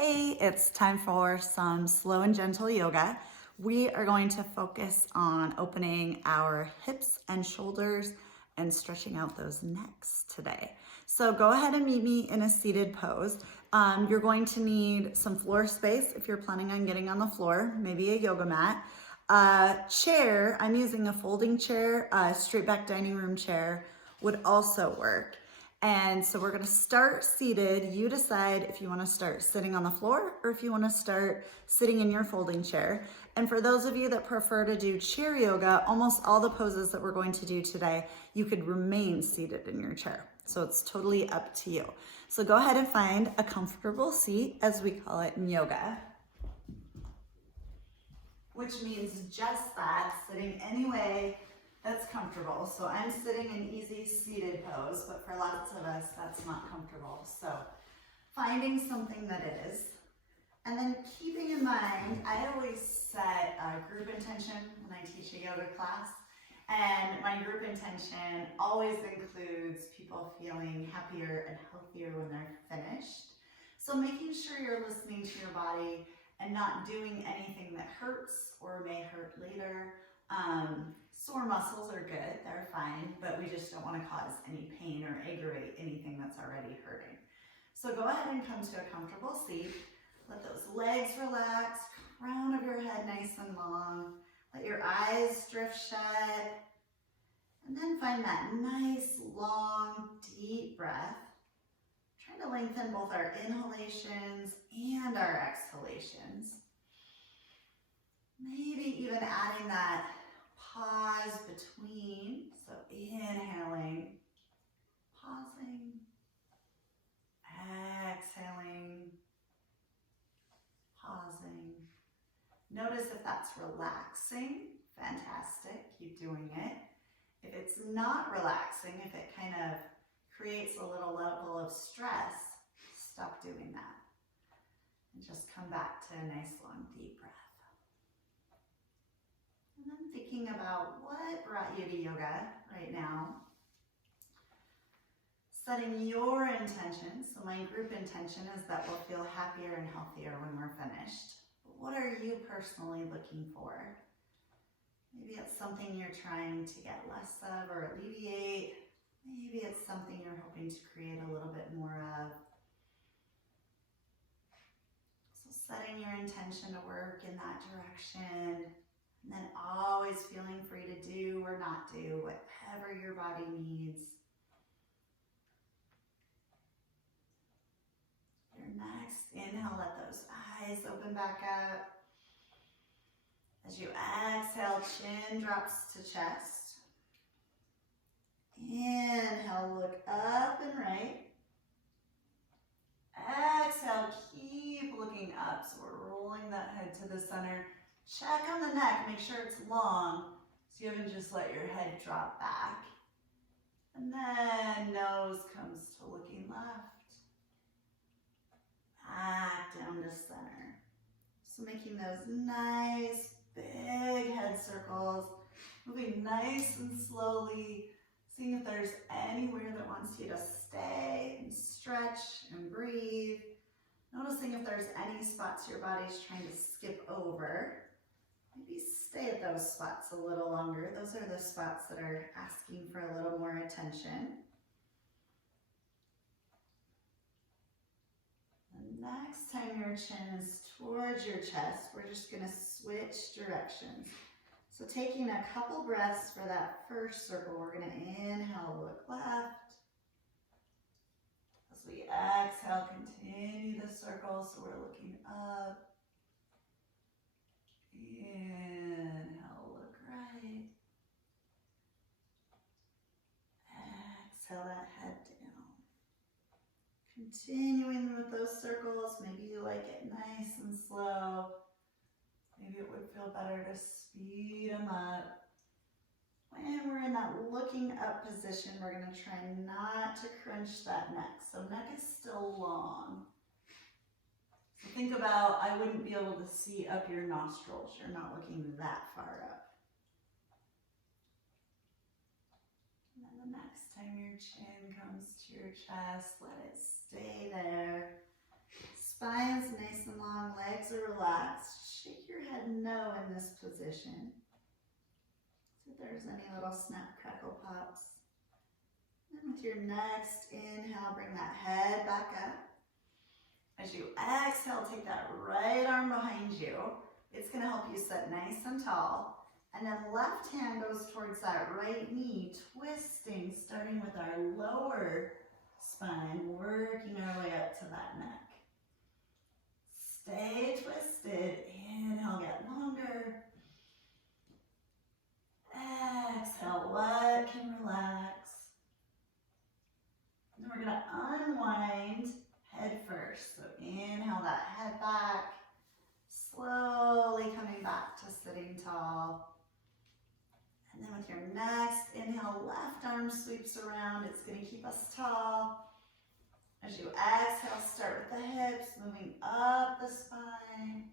Hey, it's time for some slow and gentle yoga. We are going to focus on opening our hips and shoulders and stretching out those necks today. So go ahead and meet me in a seated pose. You're going to need some floor space if you're planning on getting on the floor, maybe a yoga mat. Chair, I'm using a folding chair, a straight back dining room chair would also work. And so we're gonna start seated. You decide if you wanna start sitting on the floor or if you wanna start sitting in your folding chair. And for those of you that prefer to do chair yoga, almost all the poses that we're going to do today, you could remain seated in your chair. So it's totally up to you. So go ahead and find a comfortable seat, as we call it in yoga, which means just that, sitting any way that's comfortable. So I'm sitting in easy seated pose, but for lots of us, that's not comfortable. So finding something that is, and then keeping in mind, I always set a group intention when I teach a yoga class, and my group intention always includes people feeling happier and healthier when they're finished. So making sure you're listening to your body and not doing anything that hurts or may hurt later. Sore muscles are good, they're fine, but we just don't want to cause any pain or aggravate anything that's already hurting. So go ahead and come to a comfortable seat. Let those legs relax, crown of your head nice and long. Let your eyes drift shut. And then find that nice, long, deep breath. Trying to lengthen both our inhalations and our exhalations. Maybe even adding that pause between, so inhaling, pausing, exhaling, pausing. Notice if that's relaxing, fantastic, keep doing it. If it's not relaxing, if it kind of creates a little level of stress, stop doing that. And just come back to a nice long deep breath. And then thinking about what brought you to yoga right now. Setting your intention. So my group intention is that we'll feel happier and healthier when we're finished. But what are you personally looking for? Maybe it's something you're trying to get less of or alleviate. Maybe it's something you're hoping to create a little bit more of. So setting your intention to work in that direction. And then always feeling free to do or not do whatever your body needs. Your next inhale, let those eyes open back up. As you exhale, chin drops to chest. Inhale, look up and right. Exhale, keep looking up. So we're rolling that head to the center. Check on the neck, make sure it's long, so you haven't just let your head drop back. And then nose comes to looking left. Back down to center. So making those nice, big head circles, moving nice and slowly, seeing if there's anywhere that wants you to stay and stretch and breathe. Noticing if there's any spots your body's trying to skip over. Maybe stay at those spots a little longer. Those are the spots that are asking for a little more attention. The next time your chin is towards your chest, we're just going to switch directions. So taking a couple breaths for that first circle, we're going to inhale, look left. As we exhale, continue the circle, so we're looking up. Inhale, look right. Exhale that head down. Continuing with those circles, maybe you like it nice and slow. Maybe it would feel better to speed them up. When we're in that looking up position, we're going to try not to crunch that neck. So neck is still long. So think about, I wouldn't be able to see up your nostrils. You're not looking that far up. And then the next time your chin comes to your chest, let it stay there. Spine's nice relaxed. Shake your head no in this position. See if there's any little snap, crackle, pops. And with your next inhale, bring that head back up. As you exhale, take that right arm behind you. It's going to help you sit nice and tall. And then left hand goes towards that right knee, twisting, starting with our lower spine, working our way up to that neck. Stay twisted. Inhale, get longer. Exhale, what can relax? And then we're going to unwind head first. So inhale that head back, slowly coming back to sitting tall. And then with your next inhale, left arm sweeps around. It's going to keep us tall. As you exhale, start with the hips, moving up the spine.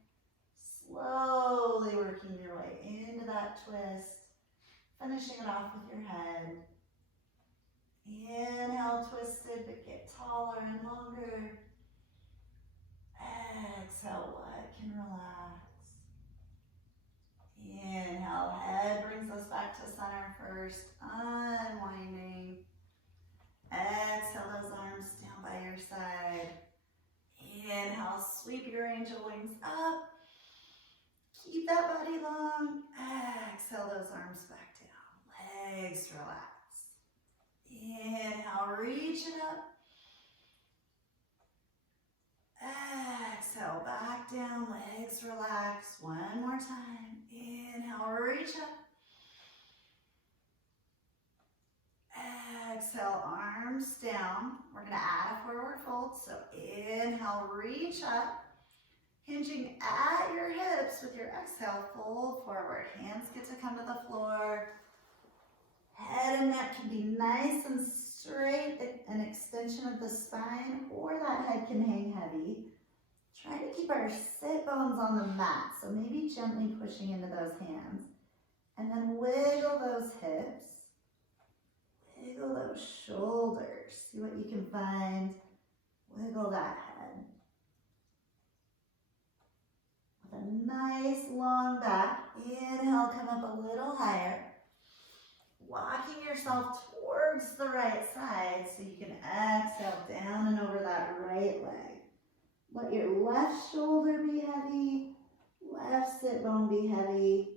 Slowly working your way into that twist. Finishing it off with your head. Inhale, twisted, but get taller and longer. Exhale, what can relax? Inhale, head brings us back to center first, unwinding. Exhale, those arms down by your side. Inhale, sweep your angel wings up. Keep that body long. Exhale, those arms back down. Legs relax. Inhale, reach it up. Exhale, back down, legs relax. One more time. Inhale, reach up. Exhale, arms down. We're going to add a forward fold. So inhale, reach up. Hinging at your hips with your exhale, fold forward. Hands get to come to the floor. Head and neck can be nice and straight, an extension of the spine, or that head can hang heavy. Try to keep our sit bones on the mat, so maybe gently pushing into those hands. And then wiggle those hips. Wiggle those shoulders. See what you can find. Wiggle that head. With a nice long back. Inhale, come up a little higher. Walking yourself towards the right side so you can exhale down and over that right leg. Let your left shoulder be heavy, left sit bone be heavy,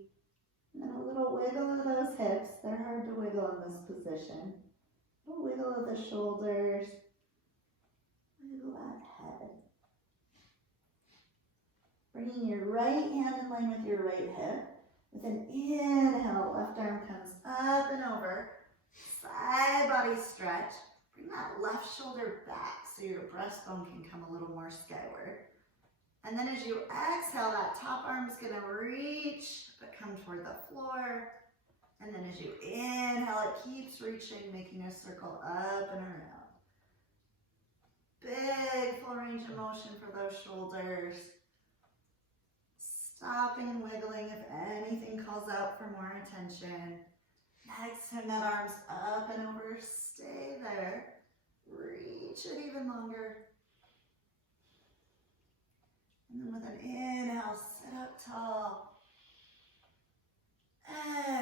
and then a little wiggle of those hips. They're hard to wiggle in this position. A little wiggle of the shoulders, wiggle that head. Bringing your right hand in line with your right hip. With an inhale, left arm comes up and over. Side body stretch. Bring that left shoulder back so your breastbone can come a little more skyward. And then as you exhale, that top arm is going to reach, but come toward the floor. And then as you inhale, it keeps reaching, making a circle up and around. Big full range of motion for those shoulders. Stopping and wiggling if anything calls out for more attention. Extend that arms up and over. Stay there. Reach it even longer. And then with an inhale, sit up tall.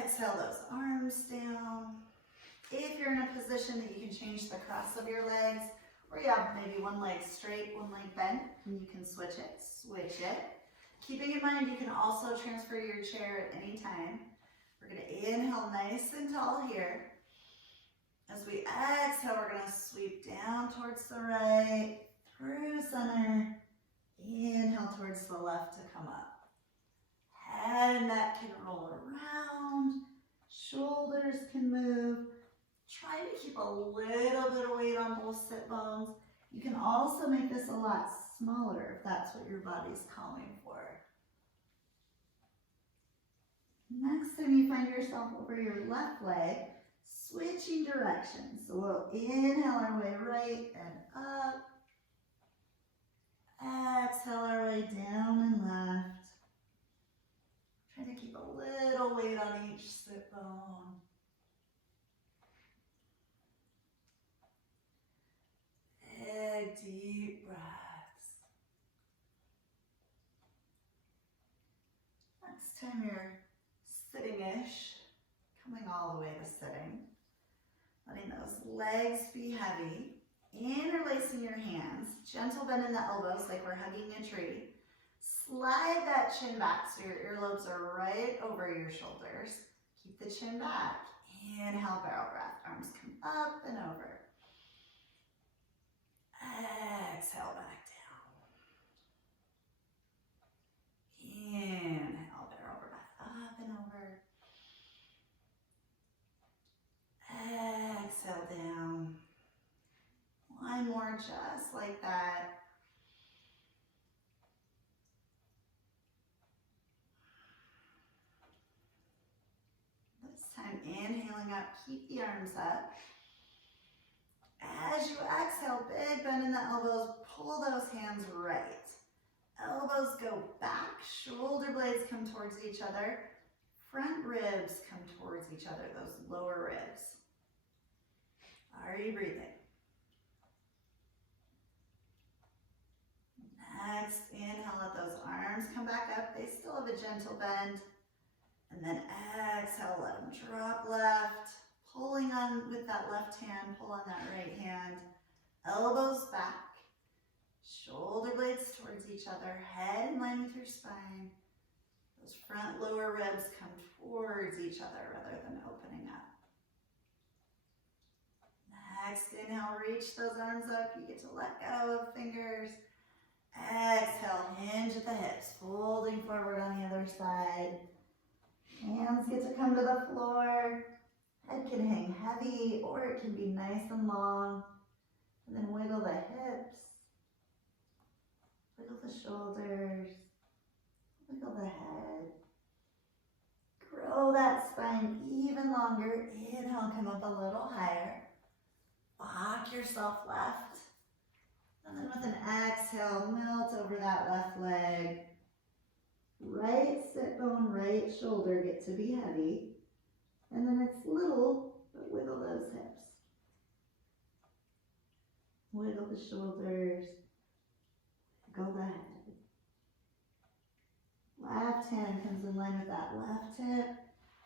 Exhale those arms down. If you're in a position that you can change the cross of your legs, or you have maybe one leg straight, one leg bent, and you can switch it. Switch it. Keeping in mind, you can also transfer your chair at any time. We're going to inhale nice and tall here. As we exhale, we're going to sweep down towards the right, through center. Inhale towards the left to come up. Head and neck can roll around. Shoulders can move. Try to keep a little bit of weight on both sit bones. You can also make this a lot smaller if that's what your body's calling for. Next time you find yourself over your left leg, switching directions. So we'll inhale our way right and up. Exhale our way down and left. Try to keep a little weight on each sit bone. Big deep breaths. Next time you're sitting-ish, coming all the way to sitting, letting those legs be heavy, interlacing your hands, gentle bend in the elbows like we're hugging a tree. Slide that chin back so your earlobes are right over your shoulders. Keep the chin back. Inhale, barrel breath. Arms come up and over. Exhale, back down. Inhale, barrel breath. Up and over. Exhale, down. One more, just like that. This time, inhaling up, keep the arms up. As you exhale, big bend in the elbows, pull those hands right. Elbows go back, shoulder blades come towards each other, front ribs come towards each other, those lower ribs. Are you breathing? Next, inhale, let those arms come back up. They still have a gentle bend. And then exhale, let them drop left. Pulling on with that left hand, pull on that right hand. Elbows back. Shoulder blades towards each other. Head in line with your spine. Those front lower ribs come towards each other rather than opening up. Next, inhale, reach those arms up. You get to let go of fingers. Exhale, hinge at the hips, folding forward on the other side. Hands get to come to the floor. Head can hang heavy or it can be nice and long. And then wiggle the hips. Wiggle the shoulders. Wiggle the head. Grow that spine even longer. Inhale, come up a little higher. Walk yourself left. And then with an exhale, melt over that left leg. Right sit bone, right shoulder get to be heavy. And then it's little, but wiggle those hips. Wiggle the shoulders. Wiggle the head. Left hand comes in line with that left hip.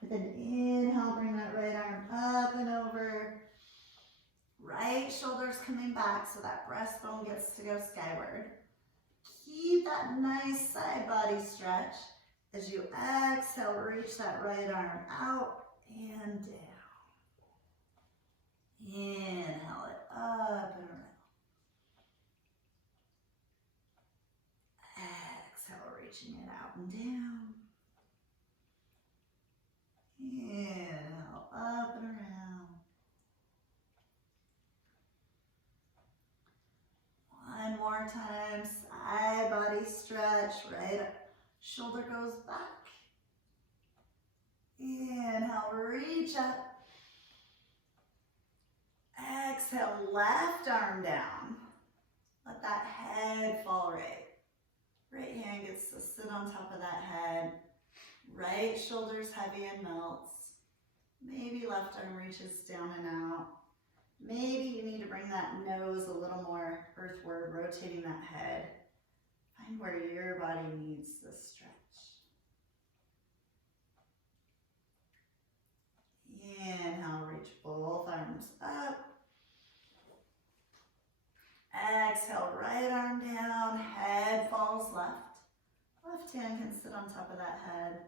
With an inhale, bring that right arm up and over. Right shoulder's coming back so that breastbone gets to go skyward. Keep that nice side body stretch. As you exhale, reach that right arm out and down. Inhale it up and around. Exhale, reaching it out and down. Inhale, up and around. One more time, side body stretch, right shoulder goes back. Inhale, reach up. Exhale, left arm down. Let that head fall right. Right hand gets to sit on top of that head. Right shoulder's heavy and melts. Maybe left arm reaches down and out. Maybe you need to bring that nose a little more earthward, rotating that head. Find where your body needs the stretch. Inhale, reach both arms up. Exhale, right arm down, head falls left. Left hand can sit on top of that head.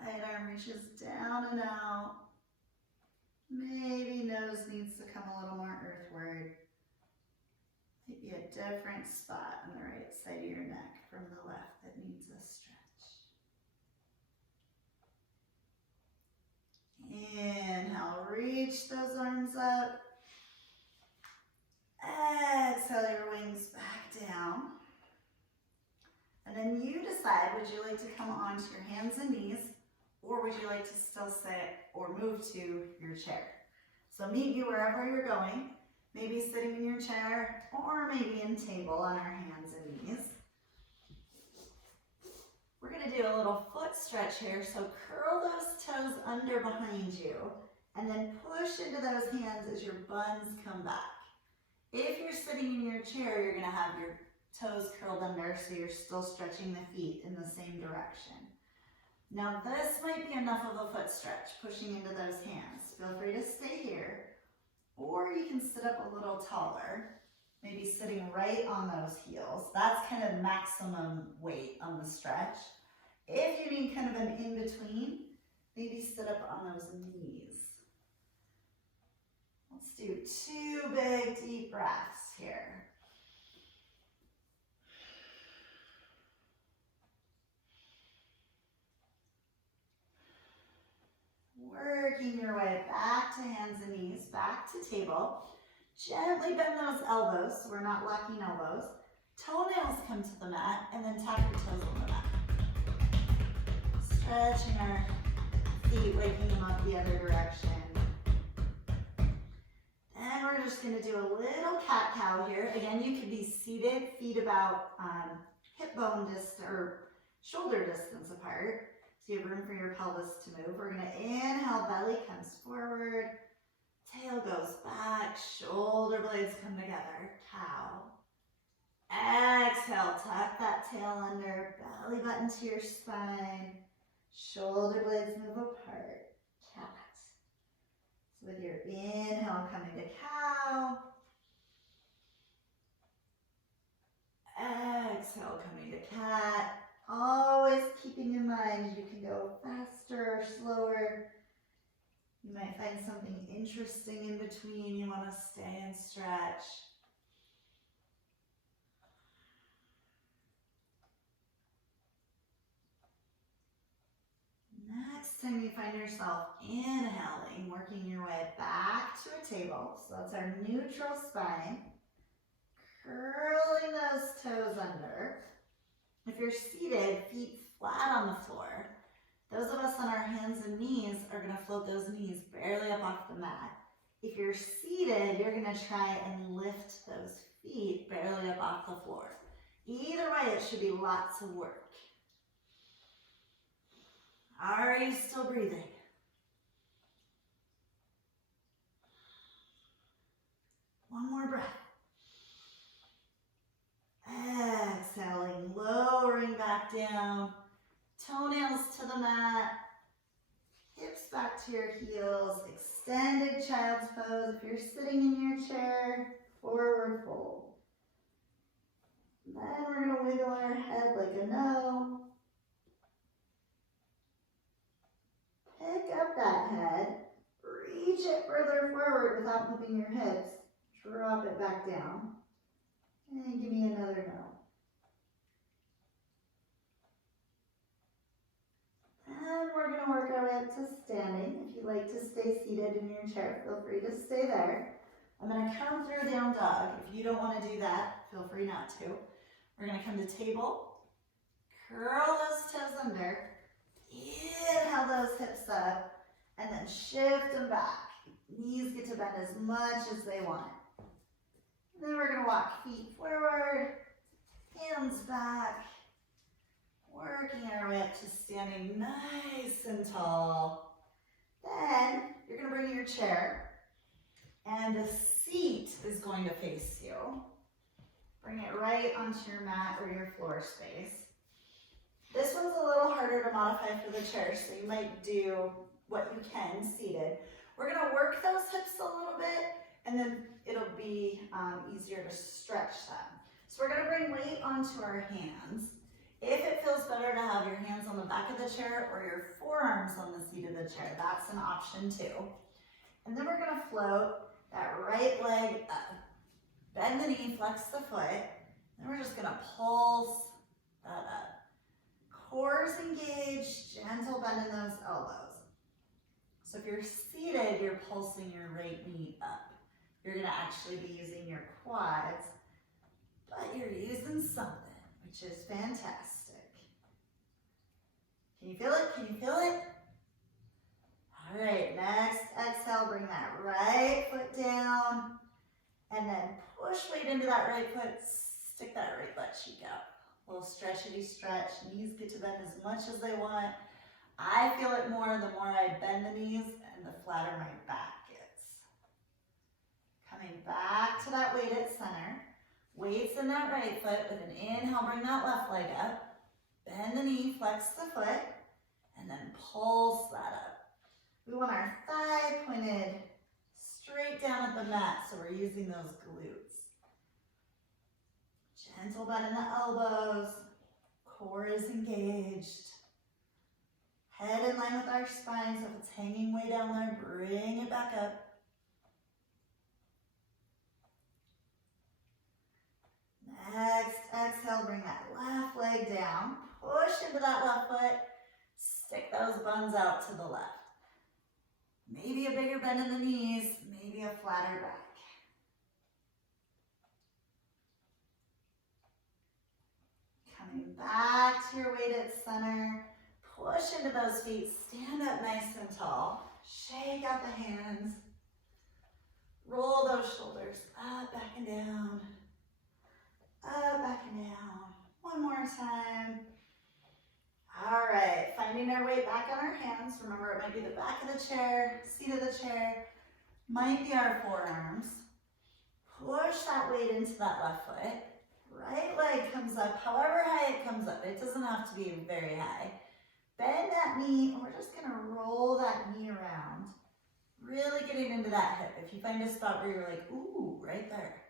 Right arm reaches down and out. Maybe nose needs to come a little more earthward. Maybe a different spot on the right side of your neck from the left that needs a stretch. Inhale, reach those arms up. Exhale your wings back down. And then you decide, would you like to come onto your hands and knees, or would you like to still sit or move to your chair? So meet me wherever you're going, maybe sitting in your chair or maybe in table on our hands and knees. We're going to do a little foot stretch here, so curl those toes under behind you and then push into those hands as your buns come back. If you're sitting in your chair, you're going to have your toes curled under so you're still stretching the feet in the same direction. Now this might be enough of a foot stretch, pushing into those hands. Feel free to stay here, or you can sit up a little taller, maybe sitting right on those heels. That's kind of maximum weight on the stretch. If you need kind of an in-between, maybe sit up on those knees. Let's do 2 big deep breaths here. Working your way back to hands and knees, back to table. Gently bend those elbows so we're not locking elbows. Toenails come to the mat, and then tap your toes on the mat. Stretching our feet, waking them up the other direction. Then we're just going to do a little cat-cow here. Again, you could be seated, feet about hip bone distance or shoulder distance apart. So you have room for your pelvis to move. We're going to inhale, belly comes forward, tail goes back, shoulder blades come together, cow. Exhale, tuck that tail under, belly button to your spine, shoulder blades move apart, cat. So with your inhale, coming to cow. Exhale, coming to cat. Always keeping in mind you can go faster or slower. You might find something interesting in between. You want to stay and stretch. Next time you find yourself inhaling, working your way back to a table. So that's our neutral spine. Curling those toes under. If you're seated, feet flat on the floor, those of us on our hands and knees are going to float those knees barely up off the mat. If you're seated, you're going to try and lift those feet barely up off the floor. Either way, it should be lots of work. Are you still breathing? One more breath. Exhaling, lowering back down, toenails to the mat, hips back to your heels, extended child's pose. If you're sitting in your chair, forward fold. Then we're going to wiggle our head like a no. Pick up that head, reach it further forward without moving your hips, drop it back down, and give me another no. And we're going to work our way up to standing. If you like to stay seated in your chair, feel free to stay there. I'm going to come through down dog. If you don't want to do that, feel free not to. We're going to come to table, curl those toes under, inhale those hips up, and then shift them back. Knees get to bend as much as they want. And then we're going to walk feet forward, hands back, working our way up to standing nice and tall. Then you're going to bring your chair, and the seat is going to face you. Bring it right onto your mat or your floor space. This one's a little harder to modify for the chair, so you might do what you can seated. We're going to work those hips a little bit, and then it'll be easier to stretch them. So we're going to bring weight onto our hands. If it feels better to have your hands on the back of the chair or your forearms on the seat of the chair, that's an option too. And then we're going to float that right leg up. Bend the knee, flex the foot. Then we're just going to pulse that up. Core's engaged, gentle bend in those elbows. So if you're seated, you're pulsing your right knee up. You're going to actually be using your quads, but you're using something, which is fantastic. Can you feel it? Can you feel it? All right, next exhale, bring that right foot down, and then push weight into that right foot, stick that right butt cheek out. A little stretchity stretch, knees get to bend as much as they want. I feel it more the more I bend the knees and the flatter my back gets. Coming back to that weight at center. Weights in that right foot with an inhale, bring that left leg up. Bend the knee, flex the foot, and and then pulse that up. We want our thigh pointed straight down at the mat, so we're using those glutes. Gentle bend in the elbows, core is engaged. Head in line with our spine, so if it's hanging way down there, bring it back up. Next, exhale, bring that left leg down. Push into that left foot. Stick those buns out to the left. Maybe a bigger bend in the knees, maybe a flatter back. Coming back to your weighted center. Push into those feet. Stand up nice and tall. Shake out the hands. Roll those shoulders up, back and down. Up, back and down. One more time. All right, finding our weight back on our hands. Remember, it might be the back of the chair, seat of the chair, might be our forearms. Push that weight into that left foot. Right leg comes up, however high it comes up. It doesn't have to be very high. Bend that knee, and we're just gonna roll that knee around. Really getting into that hip. If you find a spot where you're like, ooh, right there,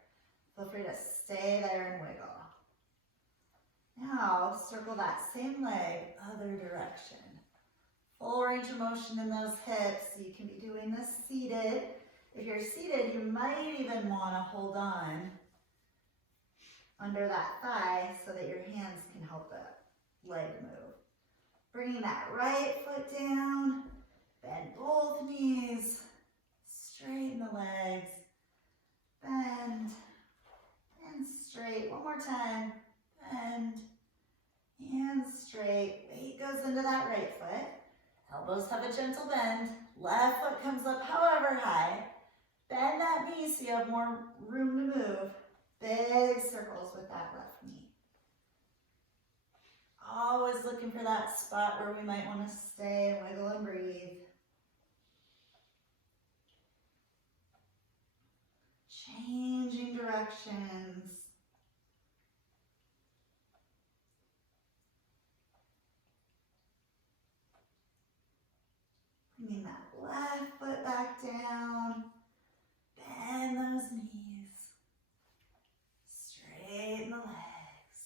feel free to stay there and wiggle. Now, circle that same leg, other direction. Full range of motion in those hips. You can be doing this seated. If you're seated, you might even want to hold on under that thigh so that your hands can help the leg move. Bringing that right foot down, bend both knees, straighten the legs, bend, and straight. One more time. Bend and straight. Weight goes into that right foot. Elbows have a gentle bend. Left foot comes up however high. Bend that knee so you have more room to move. Big circles with that left knee. Always looking for that spot where we might want to stay and wiggle and breathe. Changing directions. Bringing that left foot back down. Bend those knees. Straighten the legs.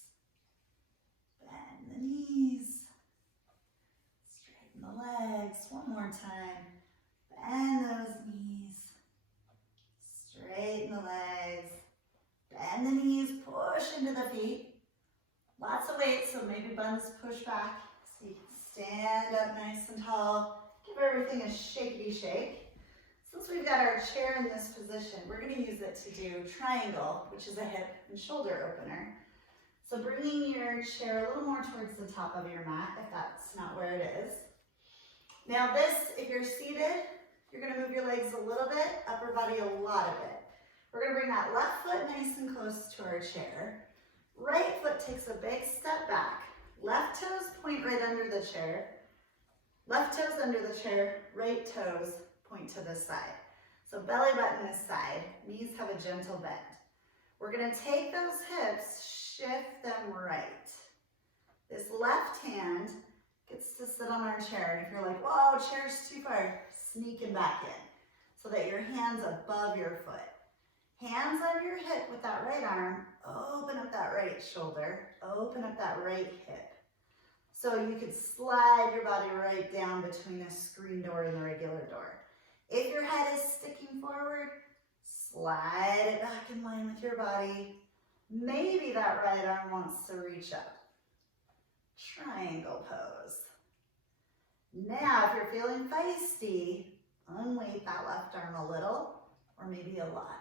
Bend the knees. Straighten the legs. One more time. Bend those knees. Straighten the legs. Bend the knees. Push into the feet. Lots of weight, so maybe buns push back so you can stand up nice and tall. Give everything a shakety shake. Since we've got our chair in this position, we're going to use it to do triangle, which is a hip and shoulder opener. So bringing your chair a little more towards the top of your mat, if that's not where it is. Now this, if you're seated, you're going to move your legs a little bit, upper body a lot of it. We're going to bring that left foot nice and close to our chair. Right foot takes a big step back. Left toes point right under the chair. Left toes under the chair, right toes point to the side. So belly button is side, knees have a gentle bend. We're gonna take those hips, shift them right. This left hand gets to sit on our chair. And if you're like, whoa, chair's too far, sneaking back in so that your hand's above your foot. Hands on your hip with that right arm, open up that right shoulder, open up that right hip. So you could slide your body right down between a screen door and the regular door. If your head is sticking forward, slide it back in line with your body. Maybe that right arm wants to reach up. Triangle pose. Now, if you're feeling feisty, unweight that left arm a little, or maybe a lot.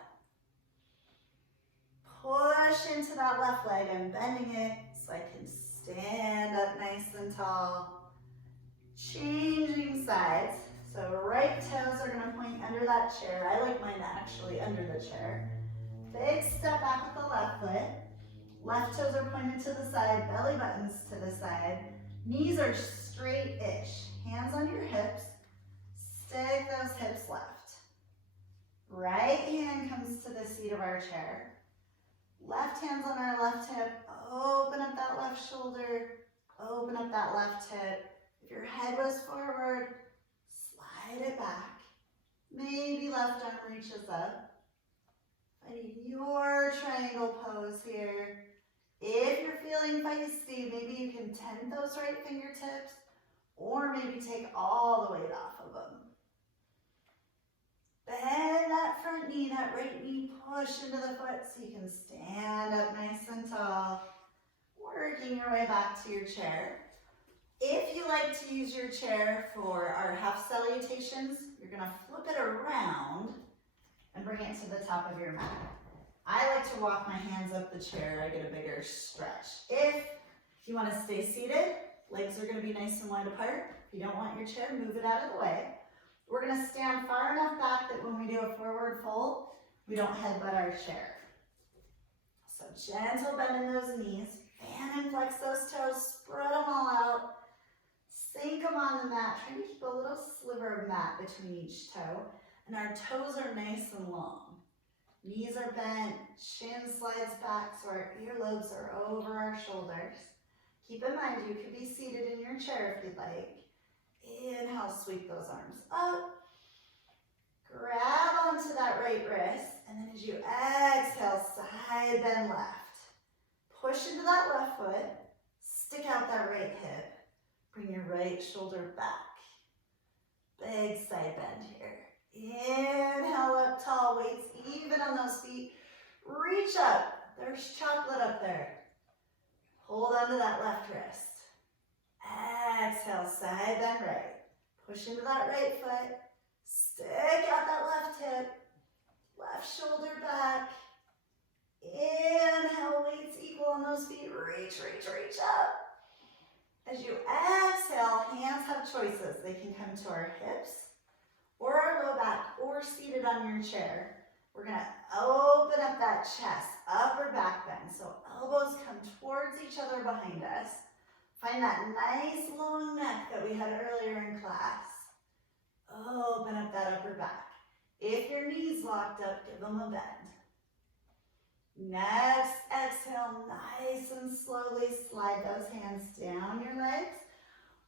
Push into that left leg. I'm bending it so I can stand up nice and tall. Changing sides. So right toes are gonna point under that chair. I like mine actually under the chair. Big step back with the left foot. Left toes are pointed to the side, belly buttons to the side. Knees are straight-ish. Hands on your hips. Stick those hips left. Right hand comes to the seat of our chair. Left hand's on our left hip. Open up that left shoulder. Open up that left hip. If your head was forward, slide it back. Maybe left arm reaches up. Finding your triangle pose here. If you're feeling feisty, maybe you can tend those right fingertips or maybe take all the weight off of them. Bend that front knee, that right knee, push into the foot so you can stand up nice and tall. Working your way back to your chair. If you like to use your chair for our half salutations, you're gonna flip it around and bring it to the top of your mat. I like to walk my hands up the chair, I get a bigger stretch. If you wanna stay seated, legs are gonna be nice and wide apart. If you don't want your chair, move it out of the way. We're gonna stand far enough back that when we do a forward fold, we don't headbutt our chair. So gentle bend in those knees, fan and flex those toes, spread them all out, sink them on the mat. Try to keep a little sliver of mat between each toe, and our toes are nice and long. Knees are bent, shin slides back so our earlobes are over our shoulders. Keep in mind you could be seated in your chair if you'd like. Inhale, sweep those arms up. Grab onto that right wrist, and then as you exhale, side bend left. Push into that left foot, stick out that right hip. Bring your right shoulder back. Big side bend here. Inhale up tall, weights even on those feet. Reach up, there's chocolate up there. Hold onto that left wrist. Exhale, side bend right. Push into that right foot. Stick out that left hip. Left shoulder back. Inhale, weights equal on those feet. Reach, reach, reach up. As you exhale, hands have choices. They can come to our hips or our low back or seated on your chair. We're gonna open up that chest, upper back bend. So elbows come towards each other behind us. Find that nice long neck that we had earlier in class. Open up that upper back. If your knees locked up, give them a bend. Next, exhale, nice and slowly slide those hands down your legs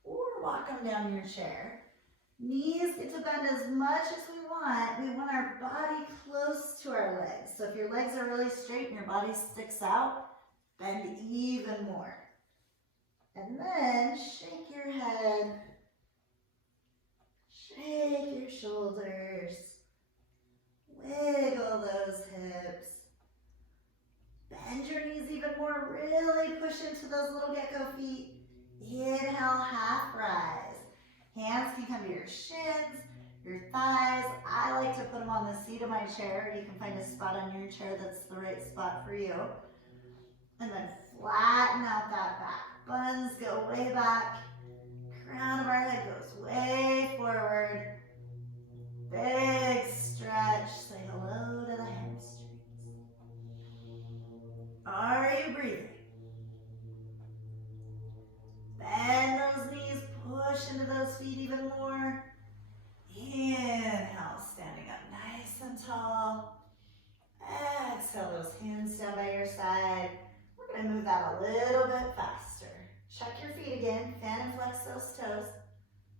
or walk them down your chair. Knees get to bend as much as we want. We want our body close to our legs. So if your legs are really straight and your body sticks out, bend even more. And then shake your head, shake your shoulders, wiggle those hips. Bend your knees even more, really push into those little gecko feet. Inhale, half rise. Hands can come to your shins, your thighs. I like to put them on the seat of my chair. You can find a spot on your chair that's the right spot for you. And then flatten out that back. Buns go way back. Crown of our head goes way forward. Big stretch. Say hello to the hamstrings. Are you breathing? Bend those knees, push into those feet even more. Inhale, standing up nice and tall. Exhale, those hands down by your side. We're going to move that a little bit faster. Check your feet again, fan and flex those toes.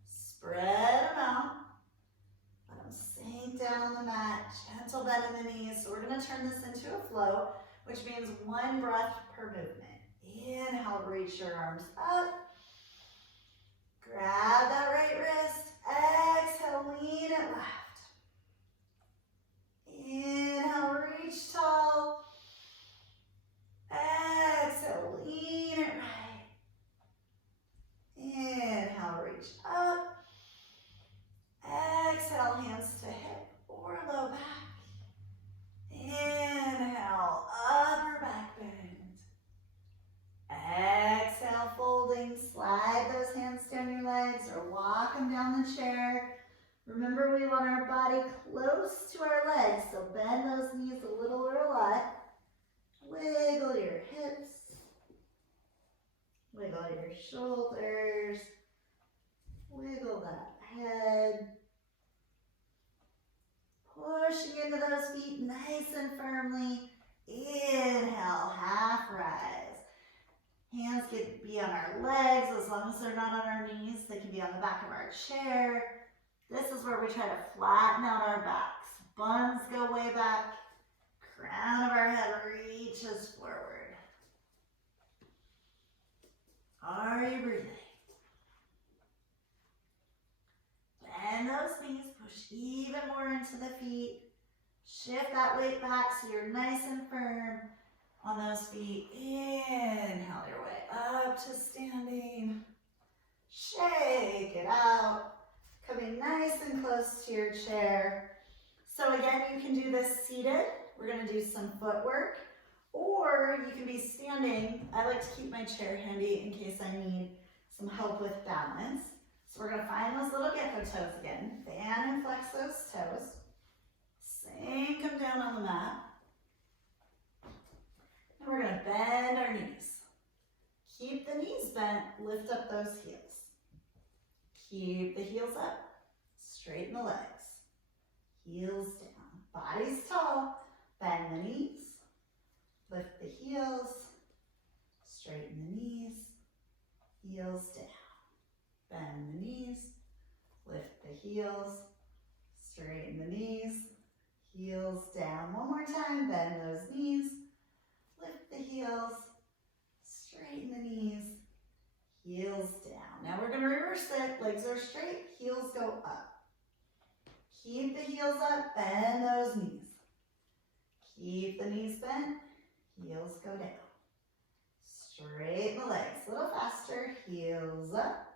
Spread them out. Let them sink down on the mat. Gentle bend in the knees. So we're going to turn this into a flow, which means one breath per movement. Inhale, reach your arms up. Grab that right wrist. Exhale, lean it left. Inhale, reach tall. Exhale, lean it right. Inhale, reach up. Exhale, hands to hip or low back. Inhale, upper back bend. Exhale, folding. Slide those hands down your legs or walk them down the chair. Remember, we want our body close to our legs, so bend those knees a little or a lot. Wiggle your hips. Wiggle your shoulders. Wiggle that head. Pushing into those feet nice and firmly. Inhale, half rise. Hands can be on our legs as long as they're not on our knees. They can be on the back of our chair. This is where we try to flatten out our backs. Buns go way back. Crown of our head reaches forward. Are you breathing? Bend those knees, push even more into the feet. Shift that weight back so you're nice and firm on those feet. Inhale your way up to standing. Shake it out. Coming nice and close to your chair. So again, you can do this seated. We're going to do some footwork. Or you can be standing. I like to keep my chair handy in case I need some help with balance. So we're going to find those little gecko toes again. Fan and flex those toes. Sink them down on the mat. And we're going to bend our knees. Keep the knees bent, lift up those heels. Keep the heels up, straighten the legs. Heels down, body's tall, bend the knees. Lift the heels, straighten the knees, heels down. Bend the knees, lift the heels, straighten the knees, heels down. One more time, bend those knees, lift the heels, straighten the knees, heels down. Now we're going to reverse it. Legs are straight, heels go up. Keep the heels up, bend those knees. Keep the knees bent, heels go down. Straighten the legs, a little faster, heels up.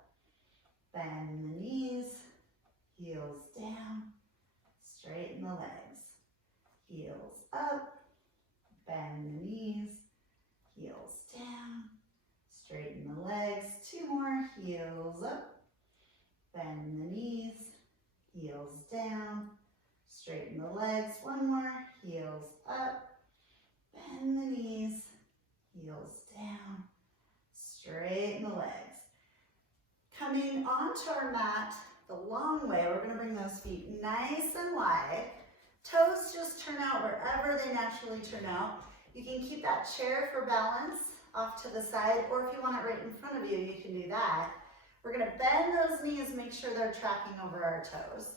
Bend the knees, heels down. Straighten the legs, heels up. Bend the knees, heels down. Straighten the legs, two more, heels up. Bend the knees, heels down. Straighten the legs, one more, heels up. Bend the knees, heels down. Straighten the legs. Coming onto our mat the long way, we're going to bring those feet nice and wide. Toes just turn out wherever they naturally turn out. You can keep that chair for balance off to the side, or if you want it right in front of you, you can do that. We're going to bend those knees, make sure they're tracking over our toes.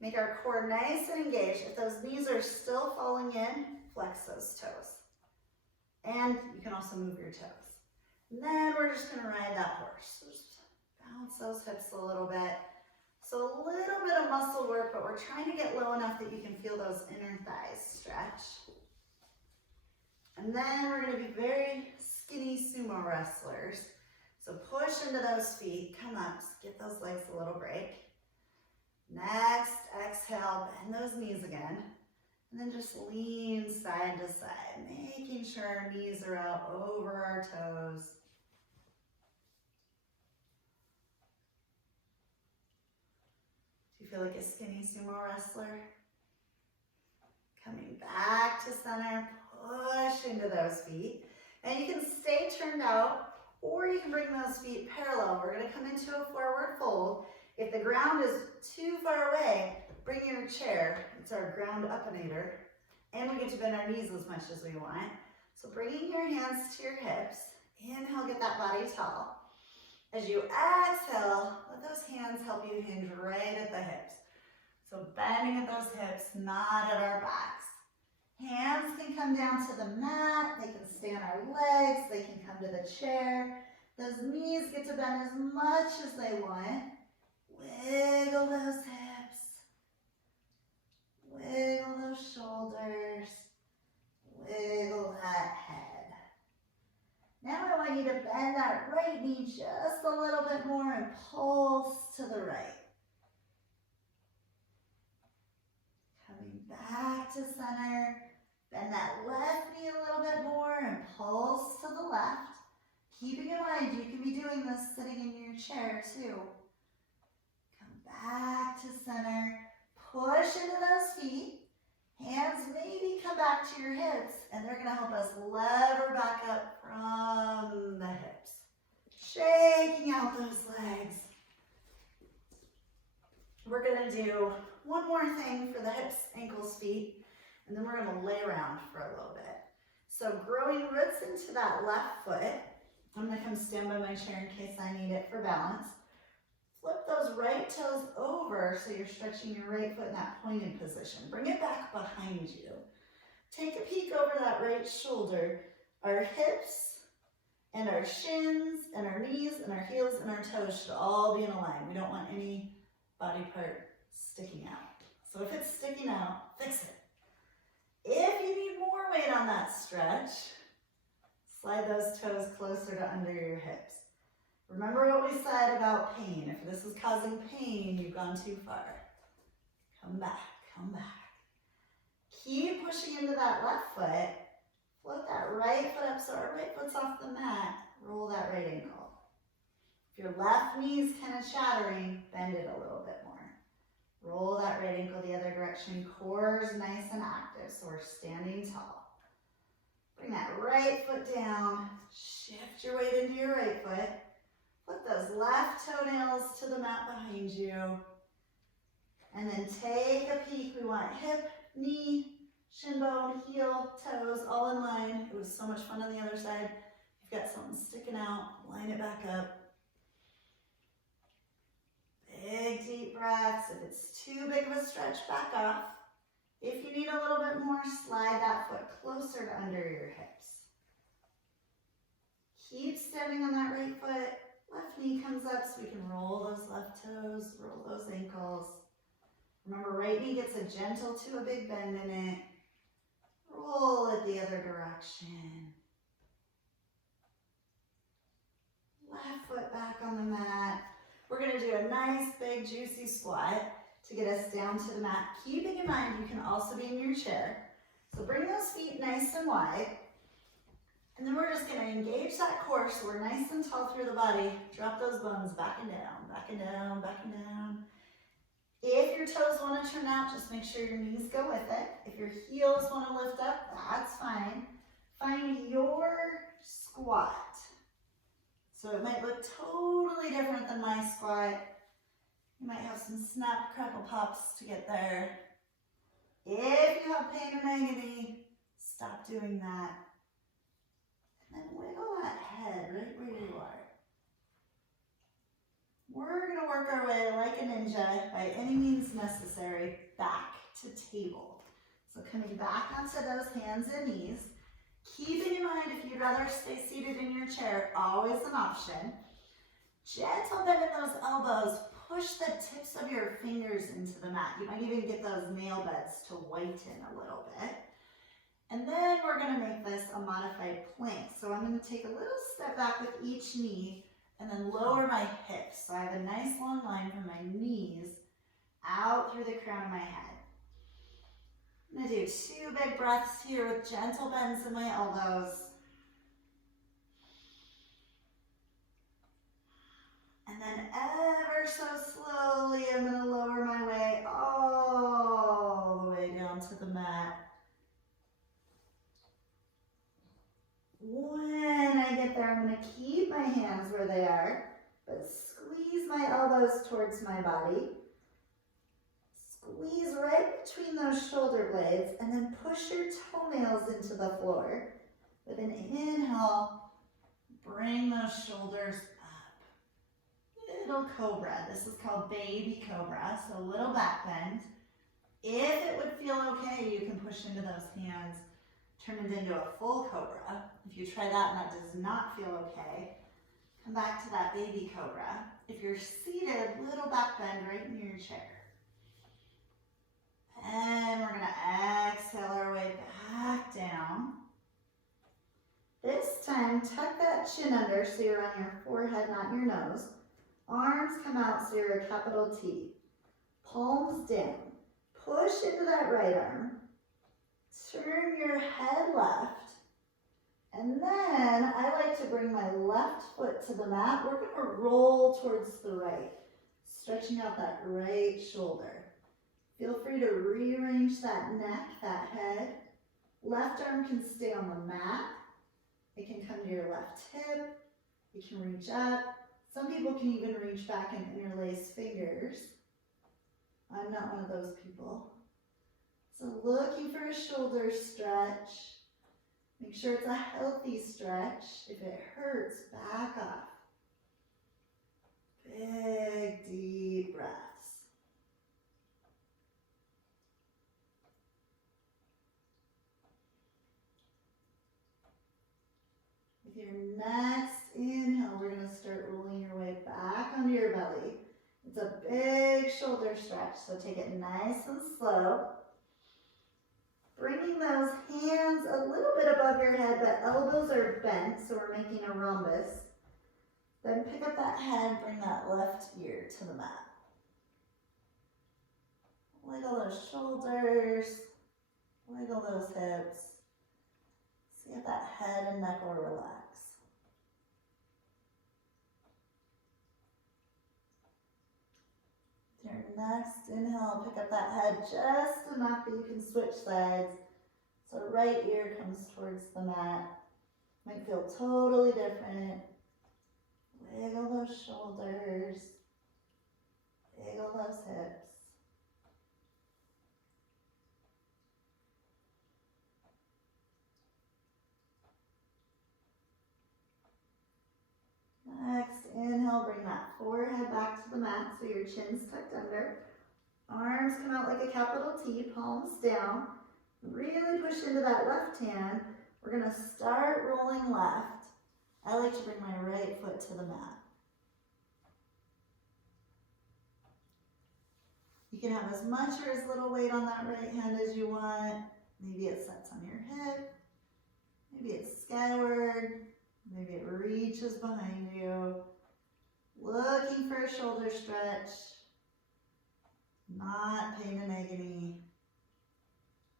Make our core nice and engaged. If those knees are still falling in, flex those toes. And you can also move your toes. And then we're just going to ride that horse. So just bounce those hips a little bit. So a little bit of muscle work, but we're trying to get low enough that you can feel those inner thighs stretch. And then we're going to be very skinny sumo wrestlers. So push into those feet, come up, give those legs a little break. Next, exhale, bend those knees again. And then just lean side to side, making sure our knees are out over our toes. Do you feel like a skinny sumo wrestler? Coming back to center, push into those feet. And you can stay turned out, or you can bring those feet parallel. We're going to come into a forward fold. If the ground is too far away, bring your chair. It's our ground upinator. And we get to bend our knees as much as we want. So bringing your hands to your hips. Inhale, get that body tall. As you exhale, let those hands help you hinge right at the hips. So bending at those hips, not at our backs. Hands can come down to the mat. They can stay on our legs. They can come to the chair. Those knees get to bend as much as they want. Wiggle those hips. Wiggle those shoulders. Wiggle that head. Now I want you to bend that right knee just a little bit more and pulse to the right. Coming back to center. Bend that left knee a little bit more and pulse to the left. Keeping in mind, you can be doing this sitting in your chair too. Come back to center. Push into those feet. Hands maybe come back to your hips, and they're going to help us lever back up from the hips. Shaking out those legs. We're going to do one more thing for the hips, ankles, feet. And then we're going to lay around for a little bit. So growing roots into that left foot. I'm gonna come stand by my chair in case I need it for balance. Flip those right toes over so you're stretching your right foot in that pointed position. Bring it back behind you. Take a peek over that right shoulder. Our hips and our shins and our knees and our heels and our toes should all be in a line. We don't want any body part sticking out. So if it's sticking out, fix it. If you need more weight on that stretch, slide those toes closer to under your hips. Remember what we said about pain. If this is causing pain, you've gone too far. Come back, come back. Keep pushing into that left foot. Float that right foot up so our right foot's off the mat. Roll that right ankle. If your left knee's kind of chattering, bend it a little bit more. Roll that right ankle the other direction. Core's nice and active, so we're standing tall. Bring that right foot down. Shift your weight into your right foot. Put those left toenails to the mat behind you. And then take a peek. We want hip, knee, shin bone, heel, toes, all in line. It was so much fun on the other side. If you've got something sticking out, line it back up. Big deep breaths. If it's too big of a stretch, back off. If you need a little bit more, slide that foot closer to under your hips. Keep standing on that right foot. Left knee comes up so we can roll those left toes, roll those ankles. Remember, right knee gets a gentle to a big bend in it. Roll it the other direction. Left foot back on the mat. We're going to do a nice big juicy squat to get us down to the mat. Keeping in mind you can also be in your chair. So bring those feet nice and wide. And then we're just going to engage that core so we're nice and tall through the body. Drop those bones back and down, back and down, back and down. If your toes want to turn out, just make sure your knees go with it. If your heels want to lift up, that's fine. Find your squat. So it might look totally different than my squat. You might have some snap, crackle, pops to get there. If you have pain and agony, stop doing that. And then wiggle that head right where you are. We're going to work our way like a ninja by any means necessary back to table. So coming back onto those hands and knees. Keeping in mind if you'd rather stay seated in your chair, always an option. Gentle bend in those elbows. Push the tips of your fingers into the mat. You might even get those nail beds to whiten a little bit. And then we're going to make this a modified plank. So I'm going to take a little step back with each knee and then lower my hips. So I have a nice long line from my knees out through the crown of my head. I'm going to do 2 big breaths here with gentle bends in my elbows. And then ever so slowly, I'm going to lower my way all the way down to the mat. When I get there, I'm going to keep my hands where they are, but squeeze my elbows towards my body. Squeeze right between those shoulder blades, and then push your toenails into the floor. With an inhale, bring those shoulders up. Little cobra. This is called baby cobra, so a little back bend. If it would feel okay, you can push into those hands, turn it into a full cobra. If you try that and that does not feel okay, come back to that baby cobra. If you're seated, little back bend right in your chair. And we're going to exhale our way back down. This time, tuck that chin under so you're on your forehead, not your nose. Arms come out so you're a capital T. Palms down. Push into that right arm. Turn your head left. And then I like to bring my left foot to the mat. We're going to roll towards the right, stretching out that right shoulder. Feel free to rearrange that neck, that head. Left arm can stay on the mat. It can come to your left hip. You can reach up. Some people can even reach back and interlace fingers. I'm not one of those people. So looking for a shoulder stretch. Make sure it's a healthy stretch. If it hurts, back off. Big, deep breaths. With your next inhale, we're going to start rolling your way back onto your belly. It's a big shoulder stretch, so take it nice and slow. Bringing those hands a little bit above your head, but elbows are bent, so we're making a rhombus. Then pick up that head, bring that left ear to the mat. Wiggle those shoulders, wiggle those hips. See if that head and neck will relax. With your next inhale, pick up that head just enough that you can switch sides. So right ear comes towards the mat. Might feel totally different. Wiggle those shoulders. Wiggle those hips. Next, inhale, bring that forehead back to the mat so your chin's tucked under. Arms come out like a capital T, palms down. Really push into that left hand. We're going to start rolling left. I like to bring my right foot to the mat. You can have as much or as little weight on that right hand as you want. Maybe it sets on your hip. Maybe it's skyward. Maybe it reaches behind you. Looking for a shoulder stretch. Not pain and agony.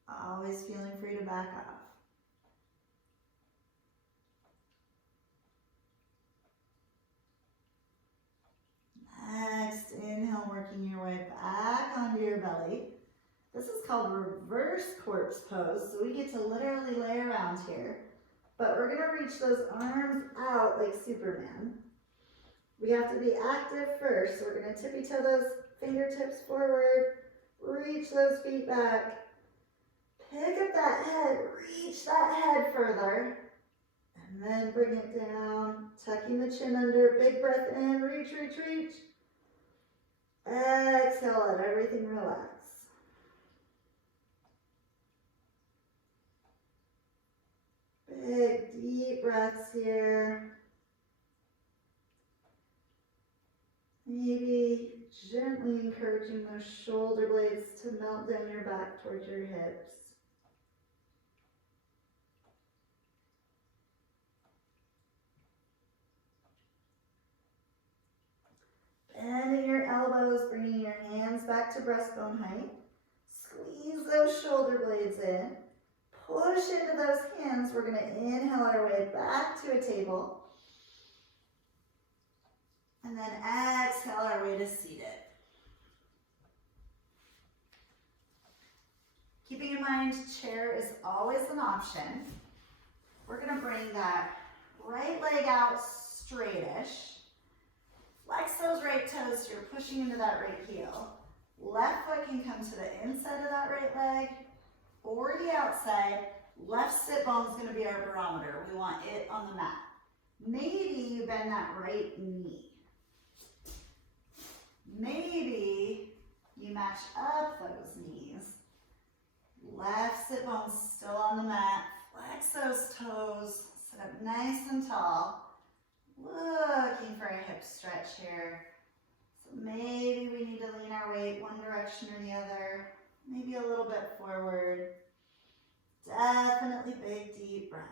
Always feeling free to back off. Next, inhale, working your way back onto your belly. This is called reverse corpse pose, so we get to literally lay around here. But we're going to reach those arms out like Superman. We have to be active first, so we're going to tippy toe those fingertips forward, reach those feet back, pick up that head, reach that head further, and then bring it down, tucking the chin under, big breath in, reach, reach, reach. Exhale, let everything relax. Big, deep breaths here. Maybe gently encouraging those shoulder blades to melt down your back towards your hips. Bending your elbows, bringing your hands back to breastbone height. Squeeze those shoulder blades in. Push into those hands. We're going to inhale our way back to a table. And then exhale our way to seated. Keeping in mind, chair is always an option. We're going to bring that right leg out straightish. Flex those right toes so you're pushing into that right heel. Left foot can come to the inside of that right leg or the outside. Left sit bone is going to be our barometer. We want it on the mat. Maybe you bend that right knee. Maybe you match up those knees. Left sit bone still on the mat. Flex those toes. Sit up nice and tall. Looking for a hip stretch here. So maybe we need to lean our weight one direction or the other. Maybe a little bit forward. Definitely big, deep breaths.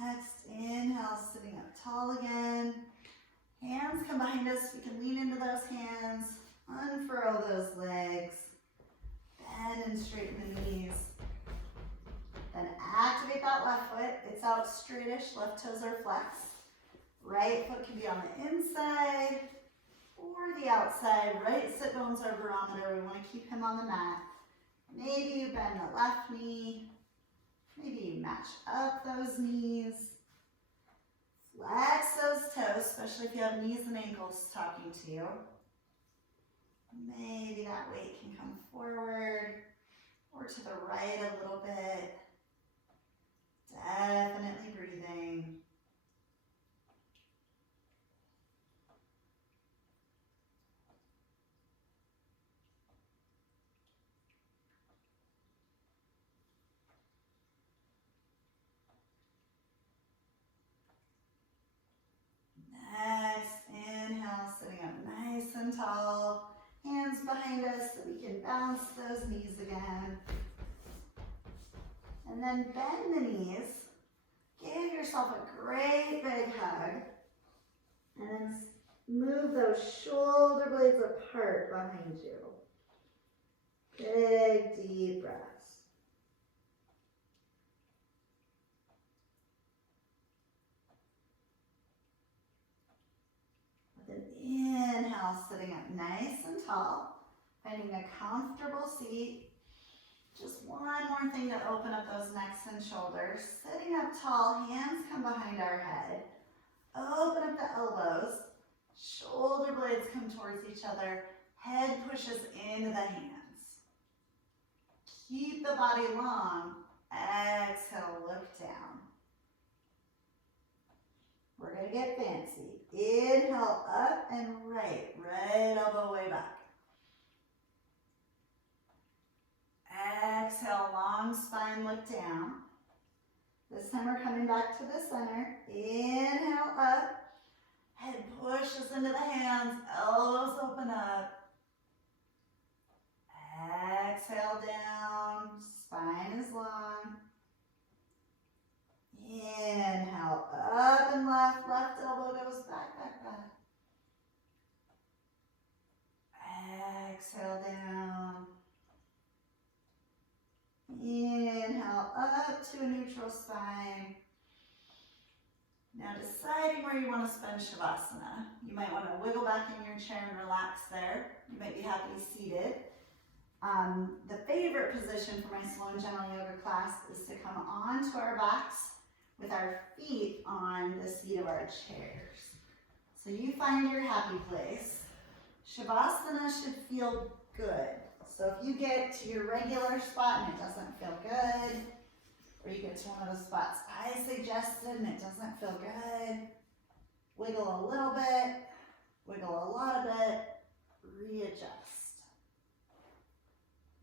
Next, inhale, sitting up tall again. Hands come behind us. We can lean into those hands. Unfurl those legs. Bend and straighten the knees. Then activate that left foot. It's out straightish. Left toes are flexed. Right foot can be on the inside or the outside. Right sit bone's our barometer. We want to keep him on the mat. Maybe you bend the left knee. Maybe you match up those knees. Flex those toes, especially if you have knees and ankles talking to you. Maybe that weight can come forward or to the right a little bit. Definitely breathing. Next, inhale, sitting up nice and tall. Hands behind us so we can bounce those knees again. And then bend the knees. Give yourself a great big hug. And then move those shoulder blades apart behind you. Big, deep breaths. With an inhale, sitting up nice and tall, finding a comfortable seat. Just one more thing to open up those necks and shoulders. Sitting up tall, hands come behind our head. Open up the elbows. Shoulder blades come towards each other. Head pushes into the hands. Keep the body long. Exhale, look down. We're going to get fancy. Inhale, up and right. Right elbow way back. Exhale, long spine, look down. This time we're coming back to the center. Inhale, up. Head pushes into the hands. Elbows open up. Exhale down. Spine is long. Inhale, up and left. Left elbow goes back, back, back. Exhale down. Inhale, up to a neutral spine. Now deciding where you want to spend Shavasana. You might want to wiggle back in your chair and relax there. You might be happy seated. The favorite position for my slow and gentle yoga class is to come onto our backs with our feet on the seat of our chairs. So you find your happy place. Shavasana should feel good. So if you get to your regular spot and it doesn't feel good, or you get to one of those spots I suggested and it doesn't feel good, wiggle a little bit, wiggle a lot of it, readjust.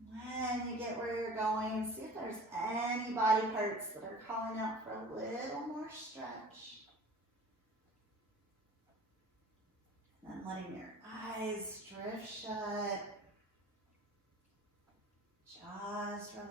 When you get where you're going, see if there's any body parts that are calling out for a little more stretch. And then letting your eyes drift shut. Just relax.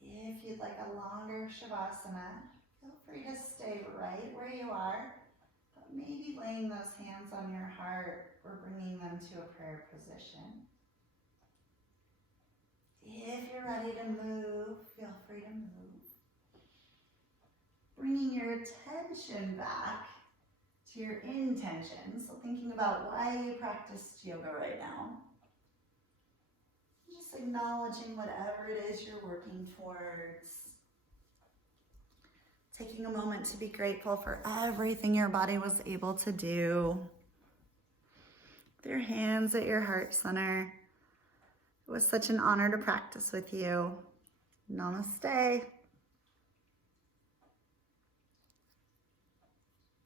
If you'd like a longer Shavasana, feel free to stay right where you are, but maybe laying those hands on your heart or bringing them to a prayer position. If you're ready to move, feel free to move. Bringing your attention back to your intention, so thinking about why you practiced yoga right now. Just acknowledging whatever it is you're working towards. Taking a moment to be grateful for everything your body was able to do. With your hands at your heart center. It was such an honor to practice with you. Namaste.